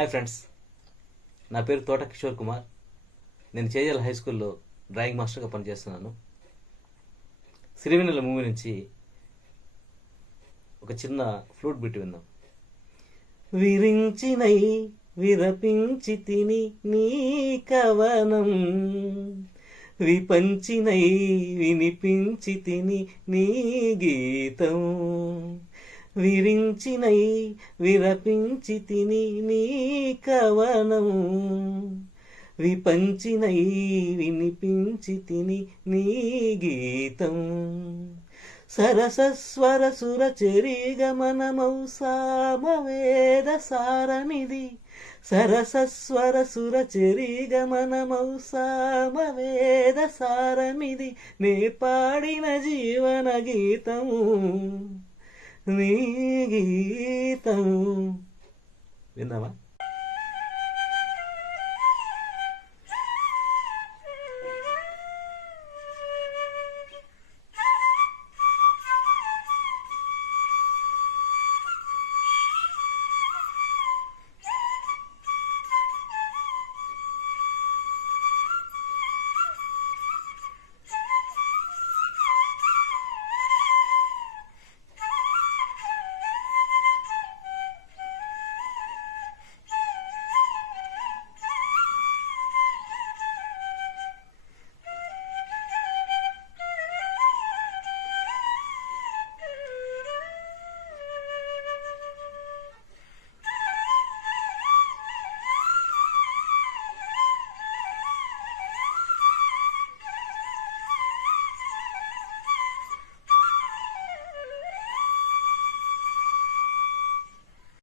Hi friends, నా పేరు తోట కిషోర్ కుమార్. నేను చేజల హై స్కూల్లో డ్రాయింగ్ మాస్టర్గా పనిచేస్తున్నాను. సిరివెన్నెల మూవీ నుంచి ఒక చిన్న ఫ్లూట్ బిట్ విందాం. విరించినై విరపించి తిని నీ కవనం, విపంచినై వినిపించి తిని నీ గీతం, విరించినై విరపించి తిని నీ కవనం, విపంచినై వినిపించి తిని నీ గీతం, సరసస్వర సుర చెరిగమనమౌ సామవేద సారమిది, సరసస్వర సుర చెరిగమనమౌ సామవేద సారమిది, నే పాడిన జీవన గీతము నీ గీతం. విన్నావా?